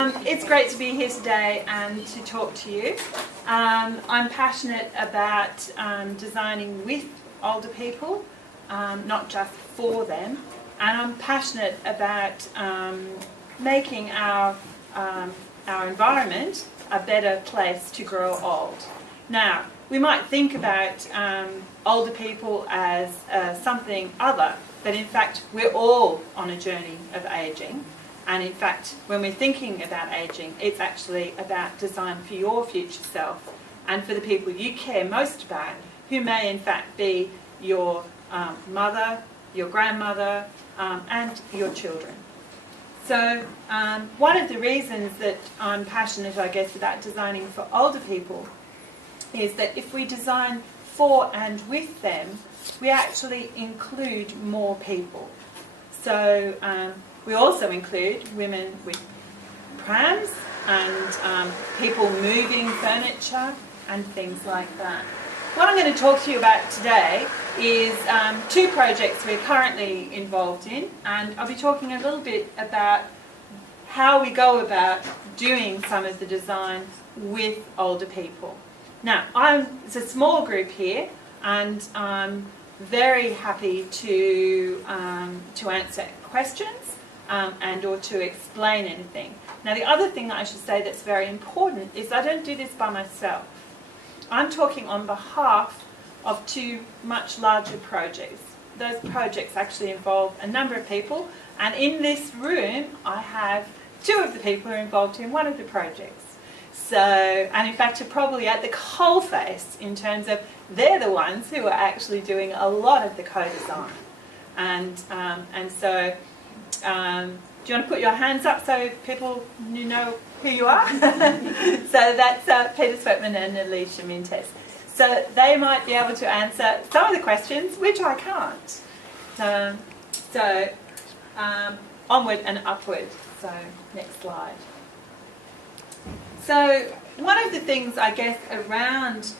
It's great to be here today and to talk to you. I'm passionate about designing with older people, not just for them, and I'm passionate about making our environment a better place to grow old. Now, we might think about older people as something other, but in fact we're all on a journey of ageing. And in fact, when we're thinking about ageing, it's actually about design for your future self and for the people you care most about, who may in fact be your mother, your grandmother, and your children. So one of the reasons that I'm passionate, I guess, about designing for older people is that if we design for and with them, we actually include more people. So we also include women with prams and people moving furniture and things like that. What I'm going to talk to you about today is two projects we're currently involved in, and I'll be talking a little bit about how we go about doing some of the design with older people. Now, it's a small group here, and I'm very happy to answer questions and or to explain anything. Now, the other thing that I should say that's very important is I don't do this by myself. I'm talking on behalf of two much larger projects. Those projects actually involve a number of people, and in this room I have two of the people who are involved in one of the projects. So, and in fact are probably at the coalface in terms of they're the ones who are actually doing a lot of the co-design. And so, do you want to put your hands up so people know who you are? So that's Peter Sweatman and Alicia Mintes. So they might be able to answer some of the questions, which I can't. Onward and upward. So next slide. So one of the things, I guess, around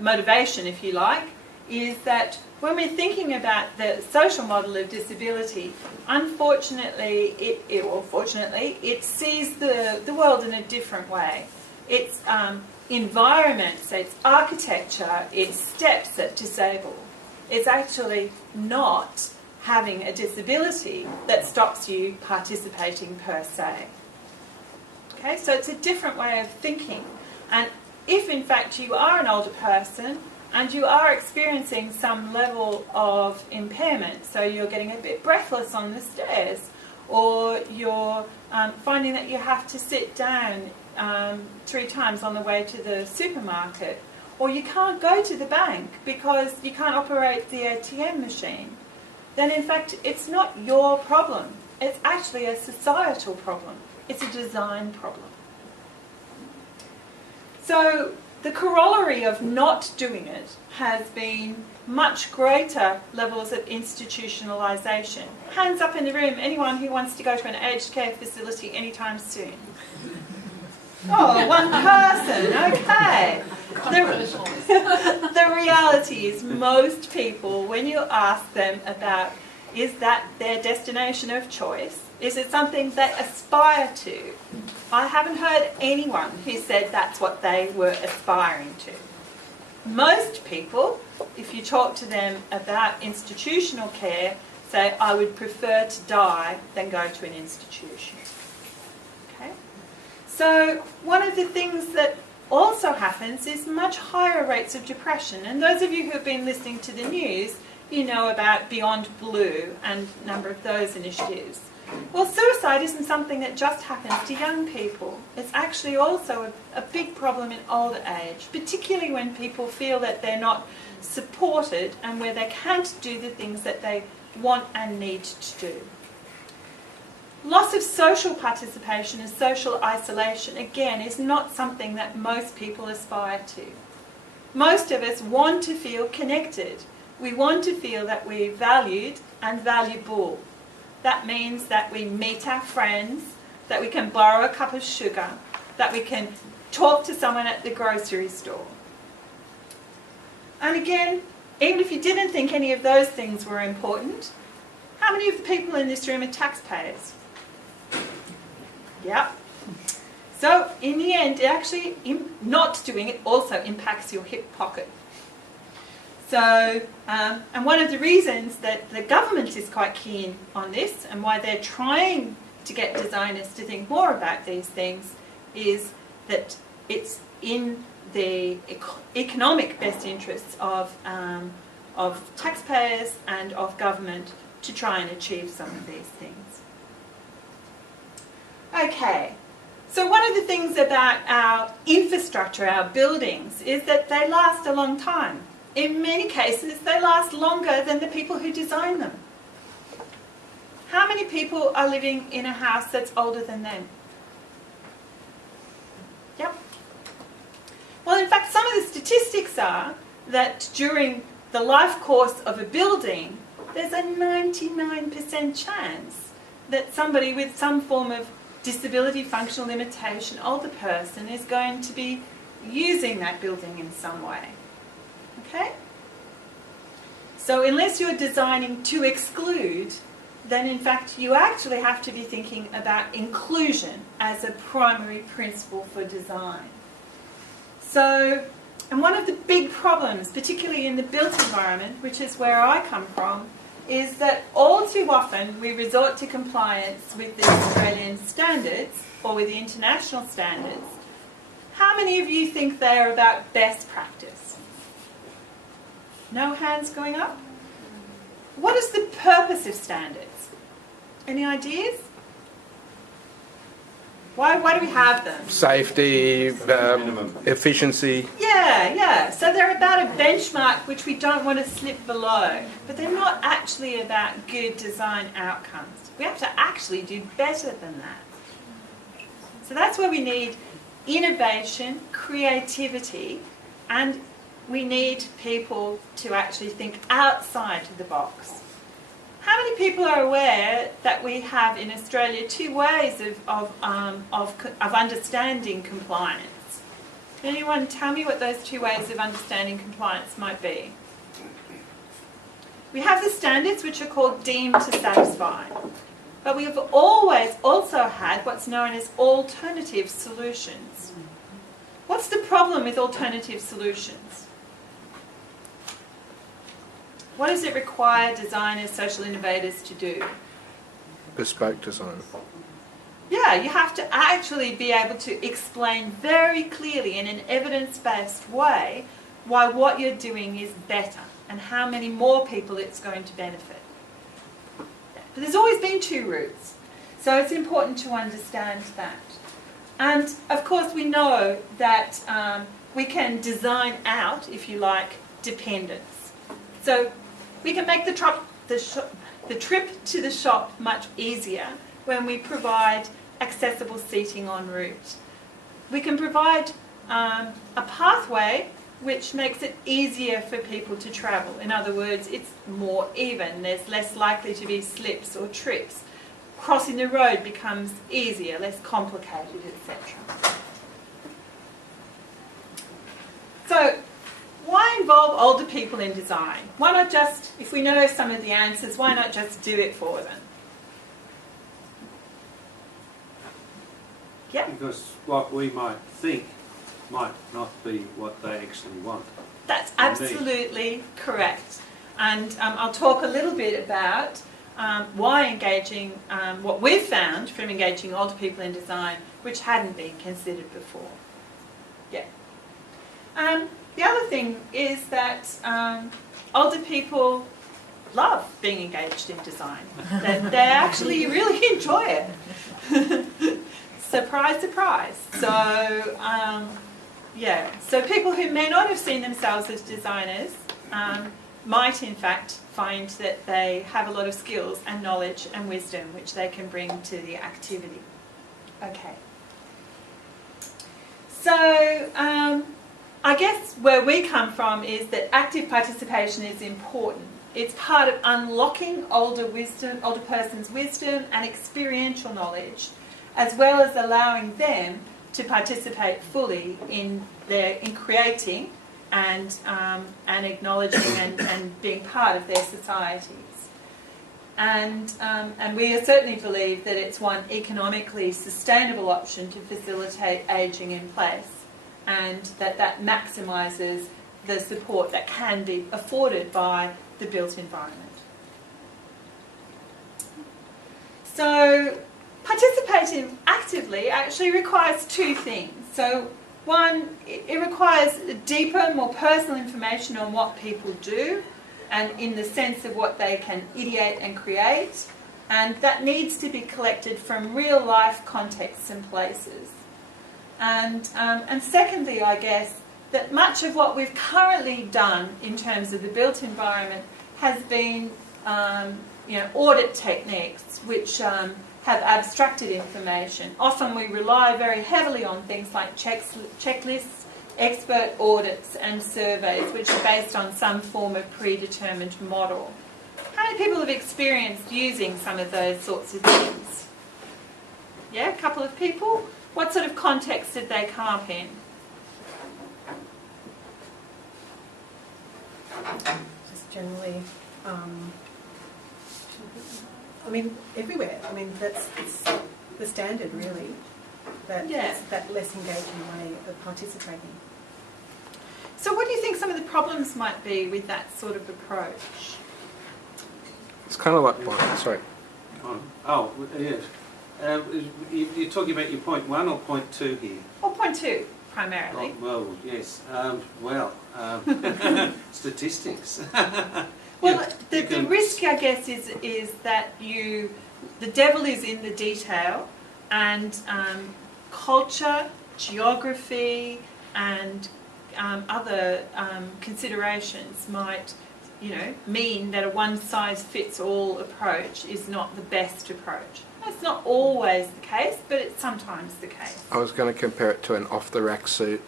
motivation, if you like, is that when we're thinking about the social model of disability, unfortunately, fortunately, it sees the world in a different way. Its environment, so its architecture, its steps that disable. It's actually not having a disability that stops you participating per se. Okay, so it's a different way of thinking. And if in fact you are an older person and you are experiencing some level of impairment, so you're getting a bit breathless on the stairs, or you're finding that you have to sit down 3 times on the way to the supermarket, or you can't go to the bank because you can't operate the ATM machine, then in fact it's not your problem. It's actually a societal problem. It's a design problem. So the corollary of not doing it has been much greater levels of institutionalisation. Hands up in the room, anyone who wants to go to an aged care facility anytime soon? Oh, one person, okay. The reality is most people, when you ask them about is that their destination of choice, is it something they aspire to? I haven't heard anyone who said that's what they were aspiring to. Most people, if you talk to them about institutional care, say, I would prefer to die than go to an institution. Okay? So one of the things that also happens is much higher rates of depression. And those of you who have been listening to the news, you know about Beyond Blue and a number of those initiatives. Well, suicide isn't something that just happens to young people. It's actually also a big problem in older age, particularly when people feel that they're not supported and where they can't do the things that they want and need to do. Loss of social participation and social isolation, again, is not something that most people aspire to. Most of us want to feel connected. We want to feel that we're valued and valuable. That means that we meet our friends, that we can borrow a cup of sugar, that we can talk to someone at the grocery store. And again, even if you didn't think any of those things were important, how many of the people in this room are taxpayers? Yep. So in the end, actually not doing it also impacts your hip pocket. So, and one of the reasons that the government is quite keen on this and why they're trying to get designers to think more about these things is that it's in the economic best interests of taxpayers and of government to try and achieve some of these things. Okay, so one of the things about our infrastructure, our buildings, is that they last a long time. In many cases, they last longer than the people who design them. How many people are living in a house that's older than them? Yep. Well, in fact, some of the statistics are that during the life course of a building, there's a 99% chance that somebody with some form of disability, functional limitation, older person is going to be using that building in some way. Okay? So unless you're designing to exclude, then in fact you actually have to be thinking about inclusion as a primary principle for design. So, and one of the big problems, particularly in the built environment, which is where I come from, is that all too often we resort to compliance with the Australian standards or with the international standards. How many of you think they are about best practice? No hands going up? What is the purpose of standards? Any ideas? Why do we have them? Safety, efficiency. Yeah. So they're about a benchmark which we don't want to slip below. But they're not actually about good design outcomes. We have to actually do better than that. So that's where we need innovation, creativity, and we need people to actually think outside the box. How many people are aware that we have in Australia two ways of understanding compliance? Can anyone tell me what those two ways of understanding compliance might be? We have the standards which are called deemed to satisfy. But we have always also had what's known as alternative solutions. What's the problem with alternative solutions? What does it require designers, social innovators to do? Bespoke design. Yeah, you have to actually be able to explain very clearly in an evidence-based way why what you're doing is better and how many more people it's going to benefit. But there's always been two routes, so it's important to understand that. And of course we know that we can design out, if you like, dependence. So we can make the trip to the shop much easier when we provide accessible seating en route. We can provide a pathway which makes it easier for people to travel. In other words, it's more even. There's less likely to be slips or trips. Crossing the road becomes easier, less complicated, etc. So, why involve older people in design? Why not just, if we know some of the answers, why not just do it for them? Yeah? Because what we might think might not be what they actually want. That's absolutely correct. And I'll talk a little bit about why engaging, what we've found from engaging older people in design, which hadn't been considered before. Yeah. The other thing is that older people love being engaged in design. They actually really enjoy it. Surprise, surprise. So, yeah. So people who may not have seen themselves as designers might in fact find that they have a lot of skills and knowledge and wisdom which they can bring to the activity. Okay. So, I guess where we come from is that active participation is important. It's part of unlocking older person's wisdom and experiential knowledge, as well as allowing them to participate fully in creating and acknowledging and being part of their societies. And we certainly believe that it's one economically sustainable option to facilitate ageing in place, and that maximises the support that can be afforded by the built environment. So participating actively actually requires two things. So one, it requires deeper, more personal information on what people do, and in the sense of what they can ideate and create, and that needs to be collected from real life contexts and places. And secondly, I guess, that much of what we've currently done in terms of the built environment has been audit techniques which have abstracted information. Often we rely very heavily on things like checklists, expert audits and surveys which are based on some form of predetermined model. How many people have experienced using some of those sorts of things? Yeah, a couple of people? What sort of context did they come up in? Just generally, everywhere. It's the standard, really. It's that less engaging way of participating. So what do you think some of the problems might be with that sort of approach? It's kind of like, sorry. Oh, yes. You're talking about your point 1 or point 2 here? Or point 2, primarily. Oh, well, yes. Statistics. Well, the risk, I guess, is that the devil is in the detail, and culture, geography, and other considerations might, mean that a one-size-fits-all approach is not the best approach. That's not always the case, but it's sometimes the case. I was going to compare it to an off-the-rack suit.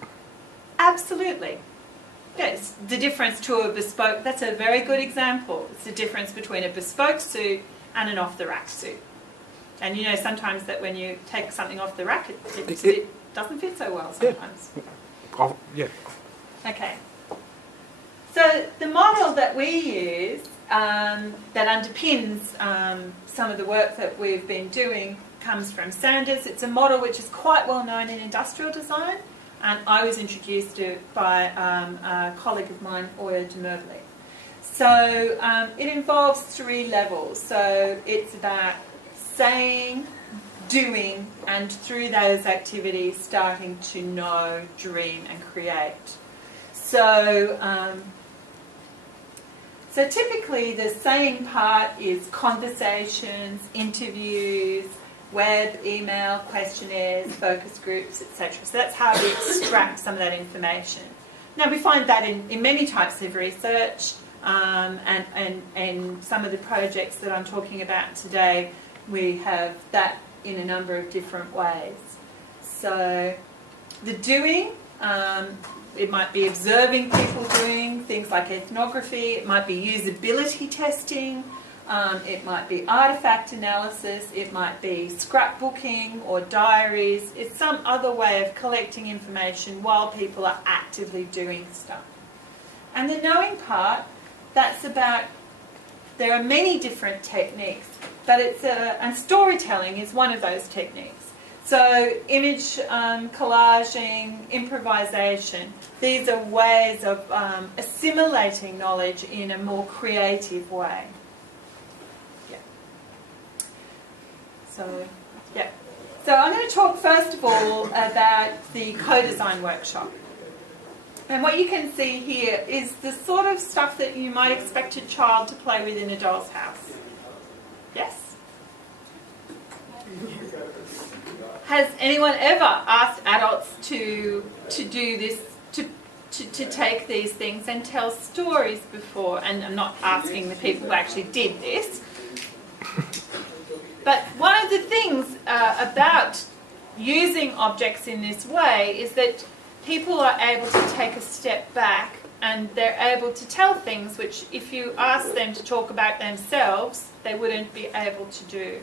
Absolutely. Yes, the difference to a bespoke, that's a very good example. It's the difference between a bespoke suit and an off-the-rack suit. And sometimes that when you take something off the rack, it doesn't fit so well sometimes. Yeah. Okay. So the model that we use that underpins some of the work that we've been doing comes from Sanders. It's a model which is quite well known in industrial design, and I was introduced to it by a colleague of mine, Oya de Mervelly. So it involves 3 levels. So it's about saying, doing, and through those activities starting to know, dream and create. So typically the saying part is conversations, interviews, web, email, questionnaires, focus groups, etc. So that's how we extract some of that information. Now we find that in many types of research, and some of the projects that I'm talking about today, we have that in a number of different ways. So the doing, it might be observing people doing things like ethnography, it might be usability testing, it might be artifact analysis, it might be scrapbooking or diaries. It's some other way of collecting information while people are actively doing stuff. And the knowing part, that's about, there are many different techniques, but and storytelling is one of those techniques. So image collaging, improvisation, these are ways of assimilating knowledge in a more creative way. Yeah. So I'm going to talk first of all about the co-design workshop. And what you can see here is the sort of stuff that you might expect a child to play with in a doll's house. Yes? Has anyone ever asked adults to do this, to take these things and tell stories before? And I'm not asking the people who actually did this. But one of the things about using objects in this way is that people are able to take a step back and they're able to tell things which, if you ask them to talk about themselves, they wouldn't be able to do.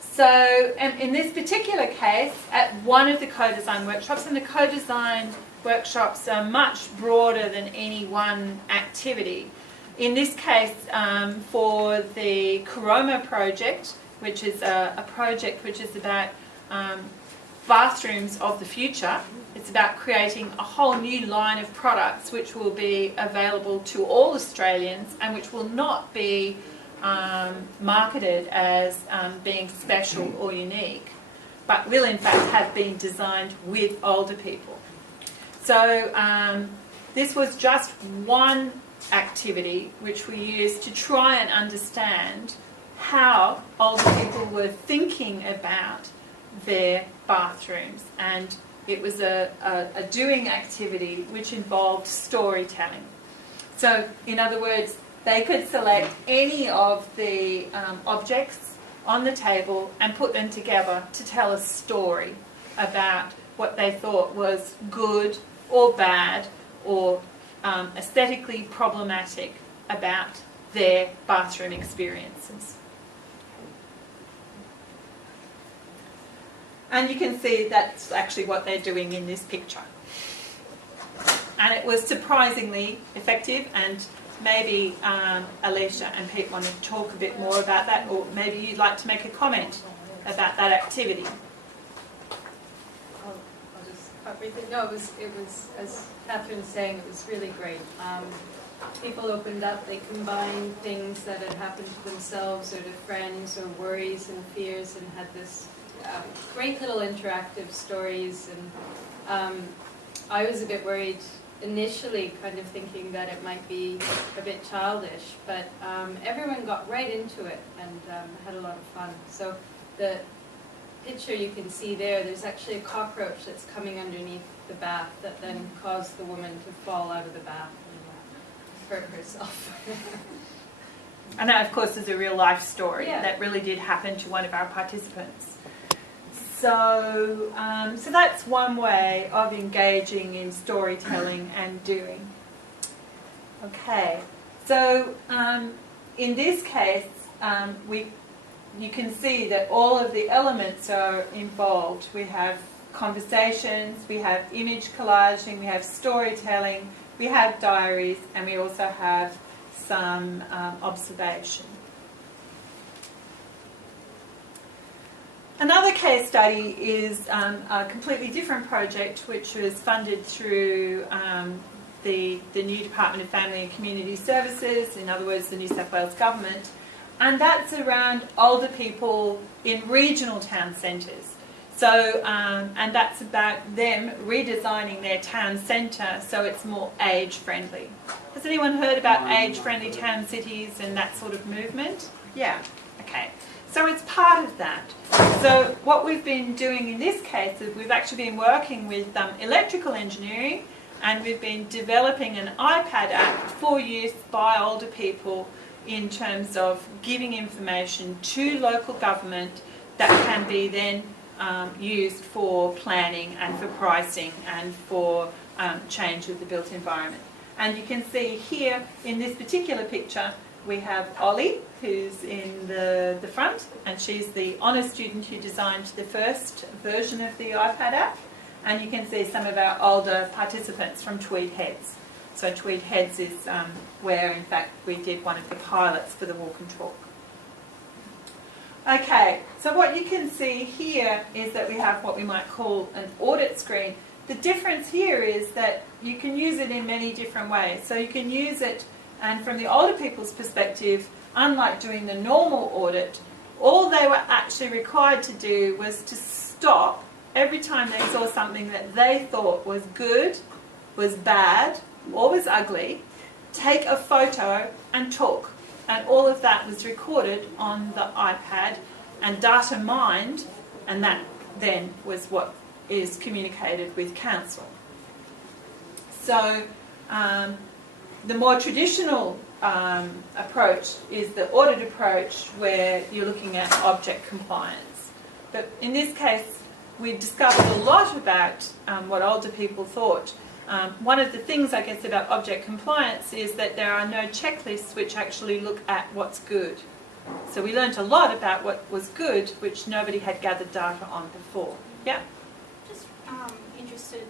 So in this particular case, at one of the co-design workshops, and the co-design workshops are much broader than any one activity, In this case, for the Karoma project, which is a project which is about bathrooms of the future, it's about creating a whole new line of products which will be available to all Australians and which will not be marketed as being special or unique, but will in fact have been designed with older people. So this was just one activity which we used to try and understand how older people were thinking about their bathrooms, and it was a doing activity which involved storytelling. So in other words, they could select any of the objects on the table and put them together to tell a story about what they thought was good or bad or aesthetically problematic about their bathroom experiences. And you can see that's actually what they're doing in this picture. And it was surprisingly effective, and maybe Alicia and Pete want to talk a bit more about that, or maybe you'd like to make a comment about that activity. I'll just cut briefly. No, it was, as Catherine was saying, it was really great. People opened up, they combined things that had happened to themselves or to friends or worries and fears, and had this great little interactive stories. And I was a bit worried initially, kind of thinking that it might be a bit childish, but everyone got right into it and had a lot of fun. So the picture you can see there, there's actually a cockroach that's coming underneath the bath that then caused the woman to fall out of the bath and hurt herself. And that, of course, is a real life story. Yeah. That really did happen to one of our participants. So, so that's one way of engaging in storytelling and doing. Okay, so in this case, you can see that all of the elements are involved. We have conversations, we have image collaging, we have storytelling, we have diaries, and we also have some observation. Another case study is a completely different project which was funded through the new Department of Family and Community Services, in other words the New South Wales Government, and that's around older people in regional town centres. So, and that's about them redesigning their town centre so it's more age-friendly. Has anyone heard about age-friendly town cities and that sort of movement? Yeah, okay. So it's part of that. So what we've been doing in this case is we've actually been working with electrical engineering, and we've been developing an iPad app for use by older people in terms of giving information to local government that can be then used for planning and for pricing and for change of the built environment. And you can see here in this particular picture we have Ollie, who's in the front, and she's the honour student who designed the first version of the iPad app. And you can see some of our older participants from Tweed Heads. So Tweed Heads is where, in fact, we did one of the pilots for the walk and talk. Okay, so what you can see here is that we have what we might call an audit screen. The difference here is that you can use it in many different ways. So you can use it, and from the older people's perspective, unlike doing the normal audit, all they were actually required to do was to stop every time they saw something that they thought was good, was bad, or was ugly, take a photo and talk. And all of that was recorded on the iPad and data mined, and that then was what is communicated with council. So the more traditional approach is the audit approach, where you're looking at object compliance. But in this case, we discovered a lot about what older people thought. One of the things, I guess, about object compliance is that there are no checklists which actually look at what's good. So we learnt a lot about what was good, which nobody had gathered data on before. Yeah? Just interested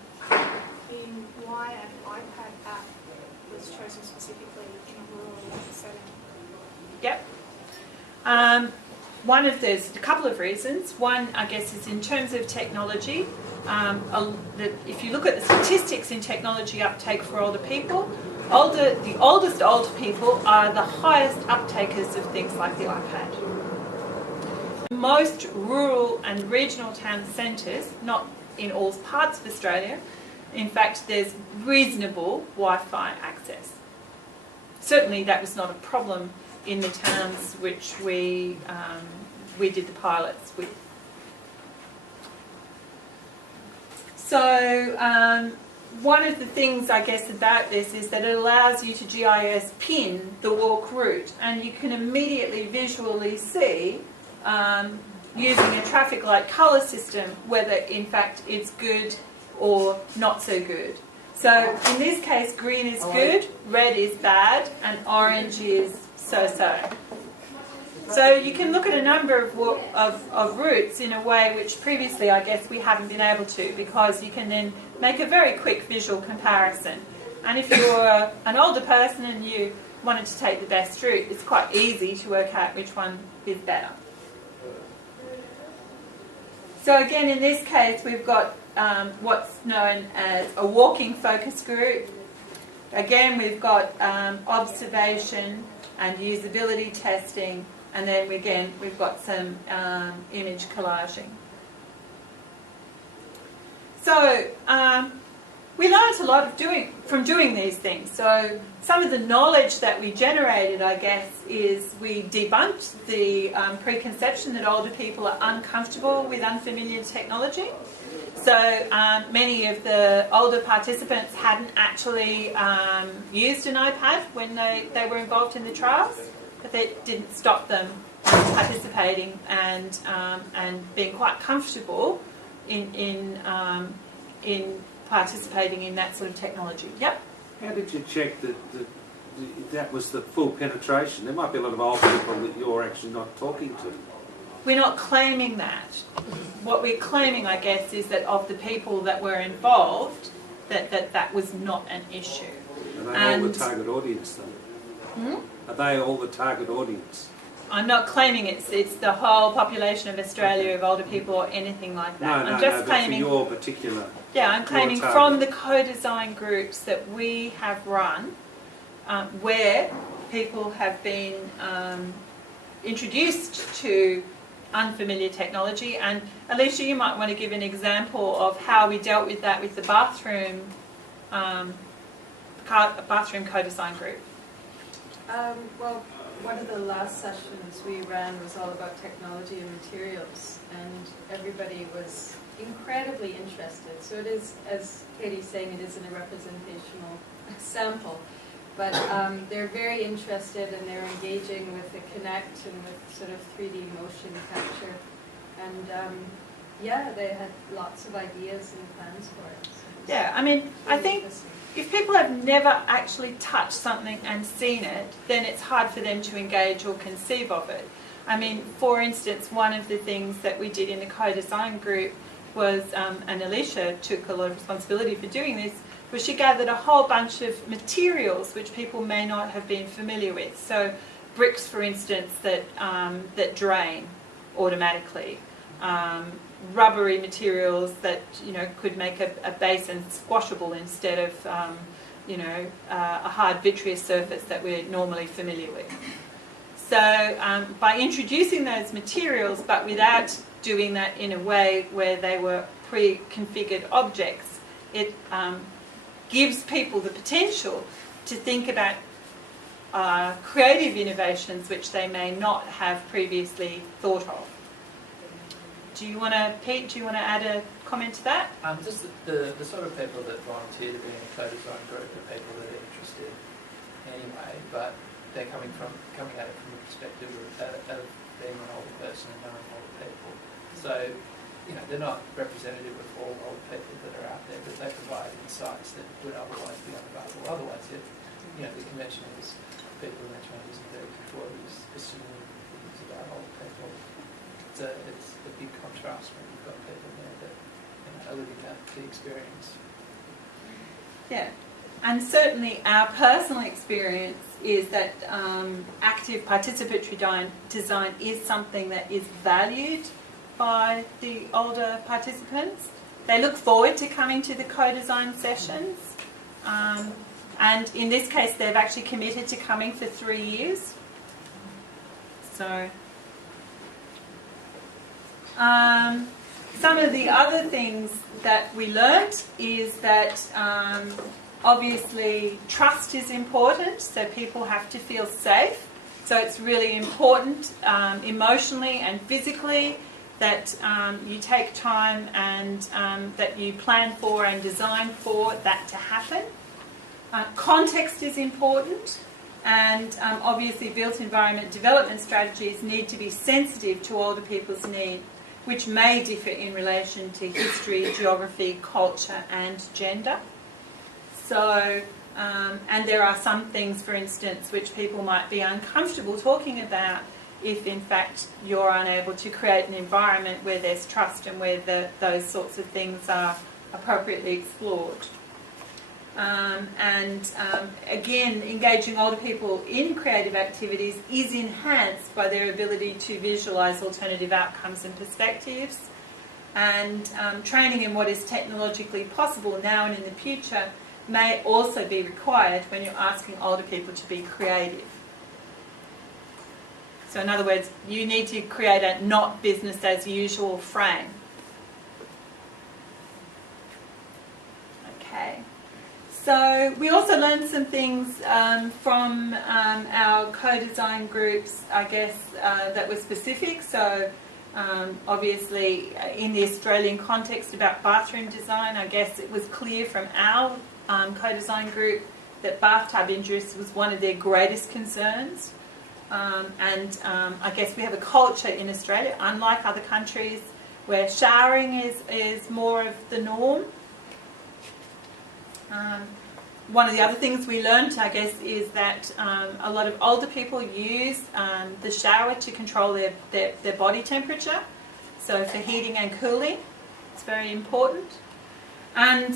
in why an iPad app was chosen specifically in a rural There's a couple of reasons. One, I guess, is in terms of technology. If you look at the statistics in technology uptake for older people, the oldest older people are the highest uptakers of things like the iPad. Most rural and regional town centres, not in all parts of Australia, in fact, there's reasonable Wi-Fi access. Certainly that was not a problem in the towns which we did the pilots with. So one of the things, I guess, about this is that it allows you to GIS pin the walk route, and you can immediately visually see, using a traffic light colour system, whether in fact it's good or not so good. So in this case, green is good, red is bad, and orange is so-so. So you can look at a number of routes in a way which previously, I guess, we haven't been able to, because you can then make a very quick visual comparison. And if you're an older person and you wanted to take the best route, it's quite easy to work out which one is better. So again, in this case, we've got what's known as a walking focus group. Again, we've got observation and usability testing, and then again, we've got some image collaging. So we learned a lot from doing these things. So some of the knowledge that we generated, I guess, is we debunked the preconception that older people are uncomfortable with unfamiliar technology. So many of the older participants hadn't actually used an iPad when they were involved in the trials, but that didn't stop them participating and being quite comfortable in participating in that sort of technology. Yep. How did you check that that was the full penetration? There might be a lot of old people that you're actually not talking to. We're not claiming that. What we're claiming, I guess, is that of the people that were involved, that was not an issue. Are they all the target audience, though? Are they all the target audience? I'm not claiming it's the whole population of Australia of older people or anything like that. I'm just claiming for your particular. Yeah, I'm claiming from the co-design groups that we have run, where people have been introduced to unfamiliar technology. And Alicia, you might want to give an example of how we dealt with that with the bathroom co-design group. Well, one of the last sessions we ran was all about technology and materials, and everybody was incredibly interested. So it is, as Katie's saying, it isn't a representational sample, but they're very interested, and they're engaging with the Connect and with sort of 3D motion capture. And yeah, they had lots of ideas and plans for it. So yeah, I mean, I think if people have never actually touched something and seen it, then it's hard for them to engage or conceive of it. I mean, for instance, one of the things that we did in the co-design group was, and Alicia took a lot of responsibility for doing this, was she gathered a whole bunch of materials which people may not have been familiar with. So bricks, for instance, that drain automatically. Rubbery materials that could make a basin squashable instead of a hard vitreous surface that we're normally familiar with. So by introducing those materials, but without doing that in a way where they were pre-configured objects, it gives people the potential to think about creative innovations which they may not have previously thought of. Pete, do you want to add a comment to that? Just the sort of people that volunteer to be in a co-design group are people that are interested anyway, but they're coming at it from the perspective of being an older person and knowing older people. So, they're not representative of all old people that are out there, but they provide insights that would otherwise be unavailable. Otherwise, the convention is people in their 20s and 30s before it was assuming it's about old people. It's a big contrast when you've got people there that are living that the experience. Yeah. And certainly our personal experience is that active participatory design is something that is valued by the older participants. They look forward to coming to the co-design sessions. And in this case, they've actually committed to coming for 3 years. So, some of the other things that we learnt is that obviously trust is important, so people have to feel safe. So it's really important emotionally and physically that you take time and that you plan for and design for that to happen. Context is important, and obviously built environment development strategies need to be sensitive to older people's needs, which may differ in relation to history, geography, culture and gender. So, and there are some things, for instance, which people might be uncomfortable talking about if in fact you're unable to create an environment where there's trust and where those sorts of things are appropriately explored. Again, engaging older people in creative activities is enhanced by their ability to visualise alternative outcomes and perspectives. And training in what is technologically possible now and in the future may also be required when you're asking older people to be creative. So in other words, you need to create a not business as usual frame. Okay. So we also learned some things from our co-design groups, I guess, that were specific. So obviously in the Australian context about bathroom design, I guess it was clear from our co-design group that bathtub injuries was one of their greatest concerns. I guess we have a culture in Australia, unlike other countries, where showering is more of the norm. One of the other things we learned, I guess, is that a lot of older people use the shower to control their body temperature. So for heating and cooling, it's very important. And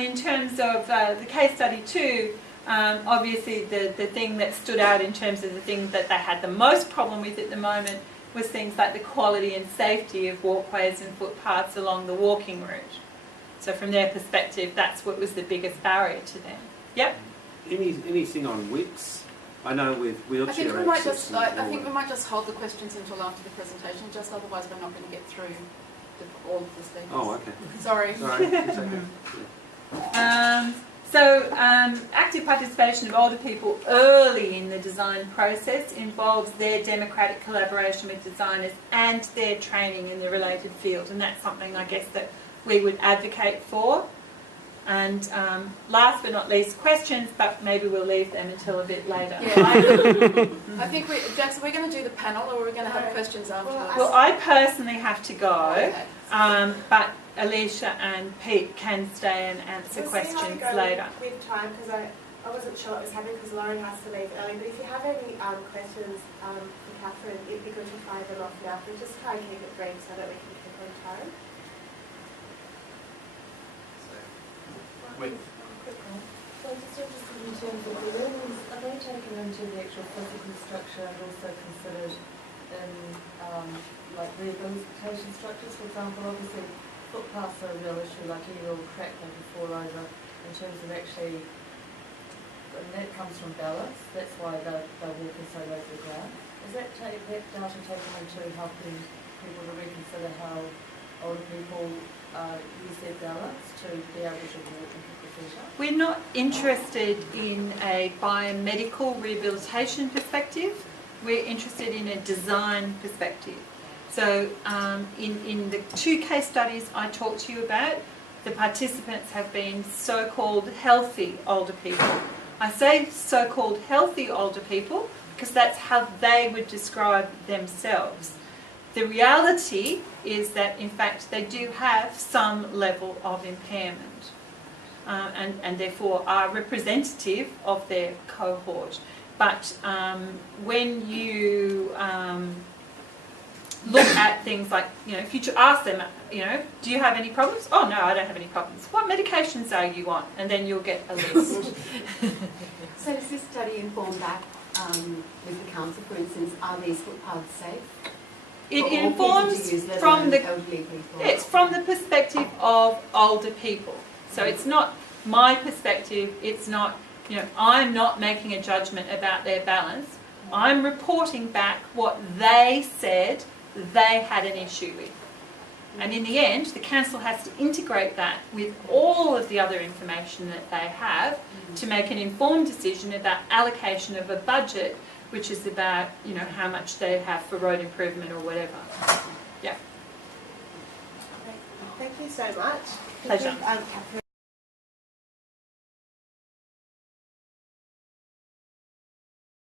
in terms of the case study too, obviously the thing that stood out in terms of the thing that they had the most problem with at the moment was things like the quality and safety of walkways and footpaths along the walking route. So from their perspective, that's what was the biggest barrier to them. Yep. Anything on widths? I know with wheelchair I think we might access. I think we might just hold the questions until after the presentation. Just otherwise, we're not going to get through all of the speakers. Oh, okay. Sorry. It's okay. Active participation of older people early in the design process involves their democratic collaboration with designers and their training in the related field, and that's something I guess that we would advocate for. And last but not least, questions, but maybe we'll leave them until a bit later. Yeah, I think Jackson, we're going to do the panel, or we're going to have questions afterwards. Well, I personally have to go, Okay. but Alicia and Pete can stay and answer questions later. With time, because I wasn't sure what was happening because Lauren has to leave early. But if you have any questions for Catherine, it'd be good to fire them off now. But just try and keep it brief so that we can keep on time. So I'm just interested in terms of the rooms, are they taken into the actual physical structure and also considered in like rehabilitation structures? For example, obviously footpaths are a real issue, like any real crack they can fall over in terms of actually, and that comes from balance, that's why they're walking so low to the ground. Is that data taken into helping people to reconsider how older people use their balance to be able to walk and keep the feet up? We're not interested in a biomedical rehabilitation perspective. We're interested in a design perspective. So in the 2 case studies I talked to you about, the participants have been so-called healthy older people. I say so-called healthy older people because that's how they would describe themselves. The reality is that, in fact, they do have some level of impairment and therefore are representative of their cohort. But when you look at things like, you know, if you ask them, you know, do you have any problems? Oh no, I don't have any problems. What medications are you on? And then you'll get a list. So does this study inform back with the council, for instance, are these footpaths safe? It informs from the, it's from the perspective of older people. So it's not my perspective, it's not, you know, I'm not making a judgment about their balance. I'm reporting back what they said they had an issue with. And in the end, the council has to integrate that with all of the other information that they have to make an informed decision about allocation of a budget, which is about, you know, how much they have for road improvement or whatever. Yeah. Thank you so much. Pleasure. Catherine.